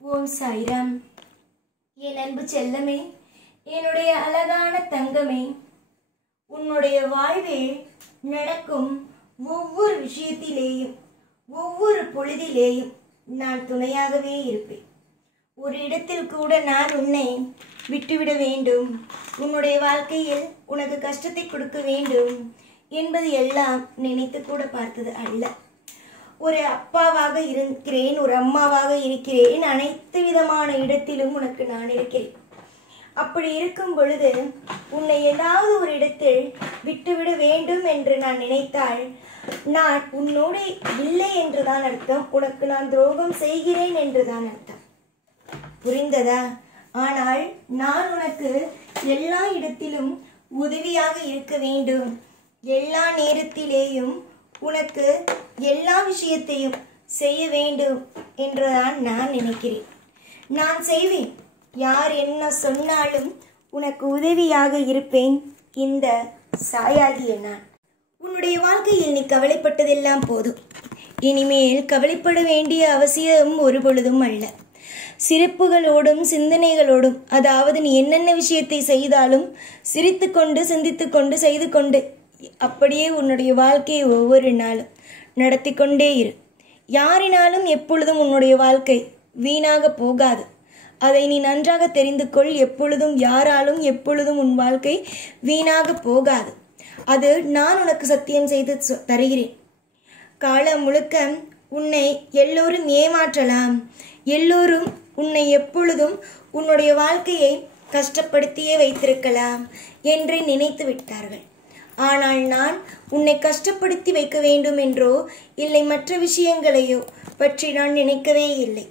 ஓம் சாய்ராம். என் அன்பு செல்லமே, என்னுடைய அழகான தங்கமே, உன்னுடைய வாழ்வில் நடக்கும் ஒவ்வொரு விஷயத்திலேயும் ஒவ்வொரு பொழுதிலேயும் நான் துணையாகவே இருப்பேன். ஒரு இடத்தில் கூட நான் உன்னை விட்டுவிட வேண்டும், உன்னுடைய வாழ்க்கையில் உனக்கு கஷ்டத்தை கொடுக்க வேண்டும் என்பது எல்லாம் நினைத்து கூட பார்த்தது அல்ல. ஒரு அப்பாவாக இருக்கிறேன், ஒரு அம்மாவாக இருக்கிறேன், அனைத்து விதமான இடத்திலும் உனக்கு நான் இருக்கிறேன். அப்படி இருக்கும் பொழுது உன்னை ஏதாவது ஒரு இடத்தில் விட்டுவிட வேண்டும் என்று நான் நினைத்தால் நான் உன்னோடு இல்லை என்றுதான் அர்த்தம், உனக்கு நான் துரோகம் செய்கிறேன் என்றுதான் அர்த்தம். புரிந்ததா? ஆனால் நான் உனக்கு எல்லா இடத்திலும் உதவியாக இருக்க வேண்டும், எல்லா நேரத்திலேயும் உனக்கு எல்லா விஷயத்தையும் செய்ய வேண்டும் என்றுதான் நான் நினைக்கிறேன். நான் செய்வேன். யார் என்ன சொன்னாலும் உனக்கு உதவியாக இருப்பேன். இந்த சாயாகிய நான். உன்னுடைய வாழ்க்கையில் நீ கவலைப்பட்டதெல்லாம் போதும். இனிமேல் கவலைப்பட வேண்டிய அவசியம் ஒரு பொழுதும் அல்ல. சிரிப்புகளோடும் சிந்தனைகளோடும், அதாவது நீ என்னென்ன விஷயத்தை செய்தாலும் சிரித்து கொண்டு சிந்தித்து கொண்டு செய்து கொண்டு அப்படியே உன்னுடைய வாழ்க்கையை ஒவ்வொரு நாளும் நடத்தி கொண்டே இரு. யாரினாலும் எப்பொழுதும் உன்னுடைய வாழ்க்கை வீணாக போகாது. அதை நீ நன்றாக தெரிந்து கொள். எப்பொழுதும் யாராலும் எப்பொழுதும் உன் வாழ்க்கை வீணாக போகாது. அது நான் உனக்கு சத்தியம் செய்து தருகிறேன். காலம் முழுக்க உன்னை எல்லோரும் ஏமாற்றலாம், எல்லோரும் உன்னை எப்பொழுதும் உன்னுடைய வாழ்க்கையை கஷ்டப்படுத்தியே வைத்திருக்கலாம் என்று நினைத்து விட்டார்கள். ஆனால் நான் உன்னை கஷ்டப்படுத்தி வைக்க வேண்டும் என்றோ இல்லை மற்ற விஷயங்களையோ பற்றி நான் நினைக்கவே இல்லை.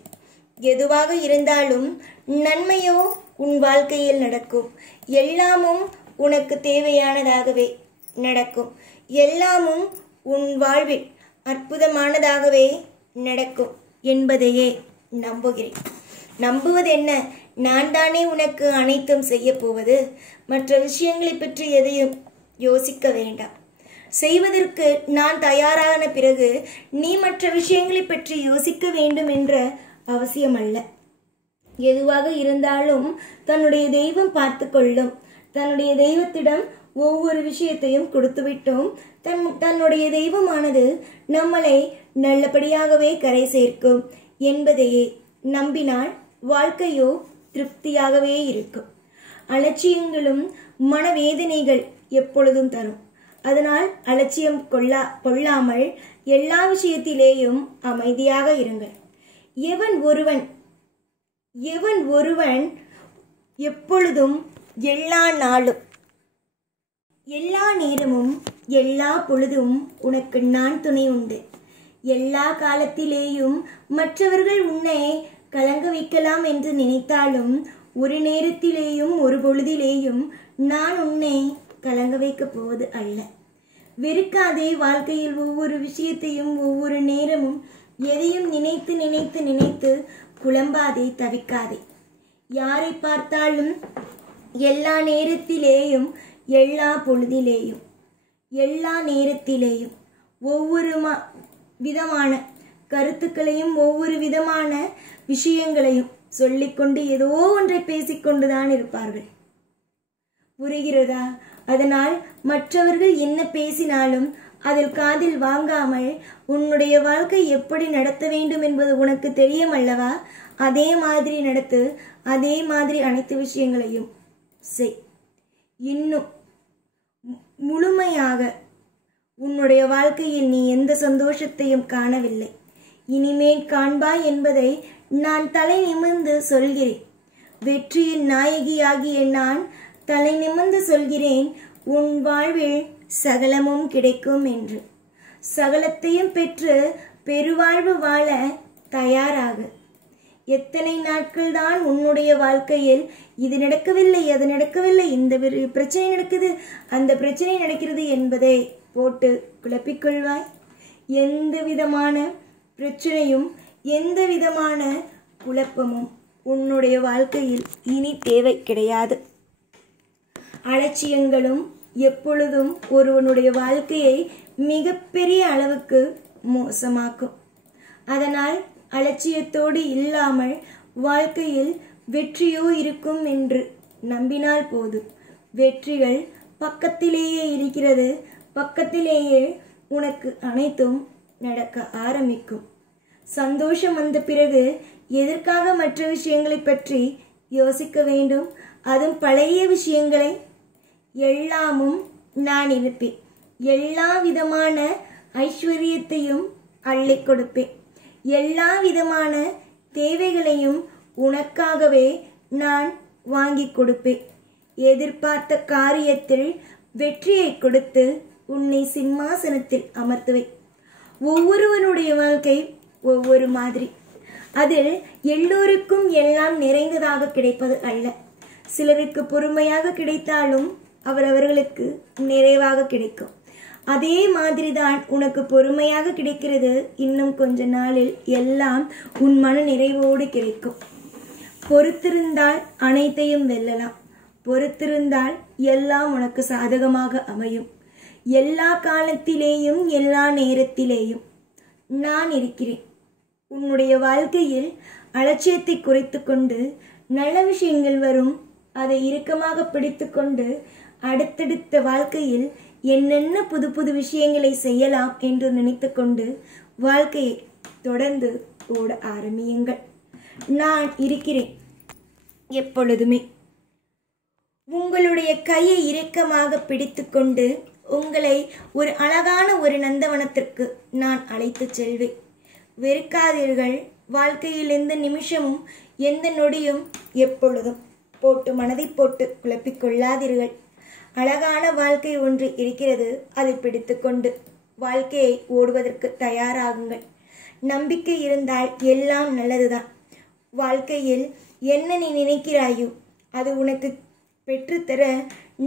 எதுவாக இருந்தாலும் நன்மையோ உன் வாழ்க்கையில் நடக்கும். எல்லாமும் உனக்கு தேவையானதாகவே நடக்கும். எல்லாமும் உன் வாழ்வில் அற்புதமானதாகவே நடக்கும் என்பதையே நம்புகிறேன். நம்புவது என்ன? நான் தானே உனக்கு அனைத்தும் செய்ய போவது. மற்ற விஷயங்களை பற்றி எதையும் யோசிக்க வேண்டாம். செய்வதற்கு நான் தயாரான பிறகு நீ மற்ற விஷயங்களை பற்றி யோசிக்க வேண்டும் என்ற அவசியம் அல்ல. எதுவாக இருந்தாலும் தன்னுடைய தெய்வம் பார்த்து கொள்ளும். தன்னுடைய தெய்வத்திடம் ஒவ்வொரு விஷயத்தையும் கொடுத்து விட்டோம். தன்னுடைய தெய்வமானது நம்மளை நல்லபடியாகவே கரை சேர்க்கும் என்பதையே நம்பினால் வாழ்க்கையோ திருப்தியாகவே இருக்கும். அலட்சியங்களும் மனவேதனைகள் எப்பொழுதும் தரும். அதனால் அலட்சியம் கொள்ளாமல் எல்லா விஷயத்திலேயும் அமைதியாக இருங்கள். எவன் ஒருவன் எப்பொழுதும் எல்லா நாளும் எல்லா நேரமும் எல்லா பொழுதும் உனக்கு நான் துணை உண்டு. எல்லா காலத்திலேயும் மற்றவர்கள் உன்னை கலங்க வைக்கலாம் என்று நினைத்தாலும் ஒரு நேரத்திலேயும் ஒரு பொழுதிலேயும் நான் உன்னை கலங்க வைக்கப் போவது அல்ல. வெறுக்காதே. வாழ்க்கையில் ஒவ்வொரு விஷயத்தையும் ஒவ்வொரு நேரமும் எதையும் நினைத்து நினைத்து நினைத்து குழம்பாதே, தவிக்காதே. யாரை பார்த்தாலும் எல்லா நேரத்திலேயும் எல்லா பொழுதிலேயும் எல்லா நேரத்திலேயும் ஒவ்வொரு விதமான கருத்துக்களையும் ஒவ்வொரு விதமான விஷயங்களையும் சொல்லிக்கொண்டு ஏதோ ஒன்றை பேசிக்கொண்டுதான் இருப்பார்கள். புரிகிறதா? அதனால் மற்றவர்கள் என்ன பேசினாலும் அதில் காதில் வாங்காமல் உன்னுடைய வாழ்க்கை எப்படி நடத்த வேண்டும் என்பது உனக்கு தெரியும் அல்லவா? அதே மாதிரி நடத்து. அதே மாதிரி அனைத்து விஷயங்களையும் செய். இன்னும் முழுமையாக உன்னுடைய வாழ்க்கையில் நீ எந்த சந்தோஷத்தையும் காணவில்லை. இனிமேல் காண்பாய் என்பதை நான் தலை நிமிர்ந்து சொல்கிறேன். வெற்றியின் நாயகியாகிய நான் தலை நிமிர்ந்து சொல்கிறேன், உன் வாழ்வில் சகலமும் கிடைக்கும் என்று. சகலத்தையும் பெற்று பெருவாழ்வு வாழ தயாராக. எத்தனை நாட்கள் தான் உன்னுடைய வாழ்க்கையில் இது நடக்கவில்லை, அது நடக்கவில்லை, இந்த பிரச்சனை நடக்குது, அந்த பிரச்சனை நடக்கிறது என்பதை போட்டு குழப்பிக்கொள்வாய்? எந்த விதமான பிரச்சனையும் எந்த விதமான குழப்பமும் உன்னுடைய வாழ்க்கையில் இனி தேவை கிடையாது. அலட்சியங்களும் எப்பொழுதும் ஒருவனுடைய வாழ்க்கையை மிகப்பெரிய அளவுக்கு மோசமாக்கும். அதனால் அலட்சியத்தோடு இல்லாமல் வாழ்க்கையில் வெற்றியோ இருக்கும் என்று நம்பினால் போதும். வெற்றிகள் பக்கத்திலேயே இருக்கிறது. பக்கத்திலேயே உனக்கு அனைத்தும் நடக்க ஆரம்பிக்கும். சந்தோஷம் வந்த பிறகு எதற்காக மற்ற விஷயங்களை பற்றி யோசிக்க வேண்டும்? அதுவும் பழைய விஷயங்களை. எல்லாமும் நான் இருப்பேன். எல்லா விதமான ஐஸ்வர்யத்தையும் அள்ளி கொடுப்பேன். எல்லா விதமான தேவைகளையும் உனக்காகவே நான் வாங்கி கொடுப்பேன். எதிர்பார்த்த காரியத்தில் வெற்றியை கொடுத்து உன்னை சிம்மாசனத்தில் அமர்த்துவேன். ஒவ்வொருவனுடைய வாழ்க்கை ஒவ்வொரு மாதிரி. அதில் எல்லோருக்கும் எல்லாம் நிறைந்ததாக கிடைப்பது அல்ல. சிலருக்கு பொறுமையாக கிடைத்தாலும் அவரவர்களுக்கு நிறைவாக கிடைக்கும். அதே மாதிரிதான் உனக்கு பொறுமையாக கிடைக்கிறது. இன்னும் கொஞ்ச நாளில் எல்லாம் உன் மன நிறைவோடு கிடைக்கும். பொறுத்திருந்தால் அனைத்தையும் வெல்லலாம். பொறுத்திருந்தால் எல்லாம் உனக்கு சாதகமாக அமையும். எல்லா காலத்திலேயும் எல்லா நேரத்திலேயும் நான் இருக்கிறேன். உன்னுடைய வாழ்க்கையில் அலட்சியத்தை குறைத்து கொண்டு நல்ல விஷயங்கள் வரும். அதை இறுக்கமாக பிடித்து கொண்டு அடுத்தடுத்த வாழ்க்கையில் என்னென்ன புது புது விஷயங்களை செய்யலாம் என்று நினைத்து கொண்டு வாழ்க்கையை தொடர்ந்து ஓட ஆரம்பியுங்கள். நான் இருக்கிறேன் எப்பொழுதுமே. உங்களுடைய கையை இறுக்கமாக பிடித்து கொண்டு உங்களை ஒரு அழகான ஒரு நந்தவனத்திற்கு நான் அழைத்து செல்வேன். வெறுக்காதீர்கள். வாழ்க்கையில் எந்த நிமிஷமும் எந்த நொடியும் எப்பொழுதும் மனதை போட்டு குழப்பிக்கொள்ளாதீர்கள். அழகான வாழ்க்கை ஒன்று இருக்கிறது. அதை பிடித்து கொண்டு வாழ்க்கையை ஓடுவதற்கு தயாராகுங்கள். நம்பிக்கை இருந்தால் எல்லாம் நல்லதுதான். வாழ்க்கையில் என்ன நீ நினைக்கிறாயோ அது உனக்கு பெற்றுத்தர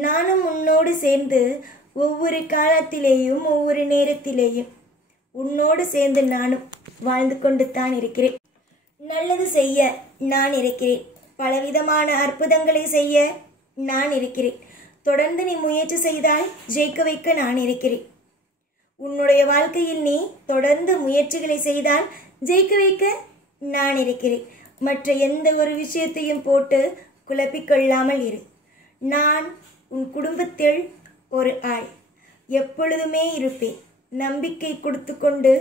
நானும் உன்னோடு சேர்ந்து ஒவ்வொரு காலத்திலேயும் ஒவ்வொரு நேரத்திலேயும் உன்னோடு சேர்ந்து நானும் வாழ்ந்து கொண்டு தான் இருக்கிறேன். நல்லது செய்ய நான் இருக்கிறேன். பலவிதமான அற்புதங்களை செய்ய நான் இருக்கிறேன். தொடர்ந்து நீ முயற்சி செய்தால் ஜெயிக்க வைக்க நான் இருக்கிறேன். உன்னுடைய வாழ்க்கையில் நீ தொடர்ந்து முயற்சிகளை செய்தால் ஜெயிக்க வைக்க நான் இருக்கிறேன். மற்ற எந்த ஒரு விஷயத்தையும் போட்டு குழப்பிக்கொள்ளாமல் இரு. நான் உன் குடும்பத்தில் ஒரு ஆள் எப்பொழுதுமே இருப்பேன். நம்பிக்கை கொடுத்து கொண்டு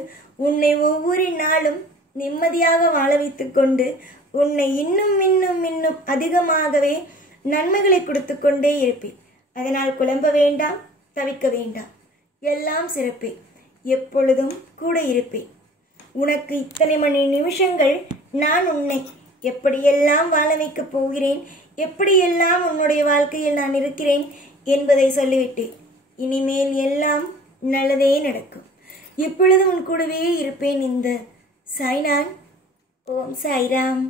உன்னை ஒவ்வொரு நாளும் நிம்மதியாக வாழ வைத்து கொண்டு உன்னை இன்னும் இன்னும் இன்னும் அதிகமாகவே நன்மைகளை கொடுத்து கொண்டே இருப்பேன். அதனால் குழம்ப வேண்டாம், தவிக்க வேண்டாம். எல்லாம் சிறப்பே. எப்பொழுதும் கூட இருப்பேன். உனக்கு இத்தனை மணி நிமிஷங்கள் நான் உன்னை எப்படியெல்லாம் வாழ வைக்கப் போகிறேன், எப்படியெல்லாம் உன்னுடைய வாழ்க்கையில் நான் இருக்கிறேன் என்பதை சொல்லிவிட்டேன். இனிமேல் எல்லாம் நல்லதே நடக்கும். இப்பொழுது உன் கூடவே இருப்பேன். இந்த சாய்நான். ஓம் சாய்ராம்.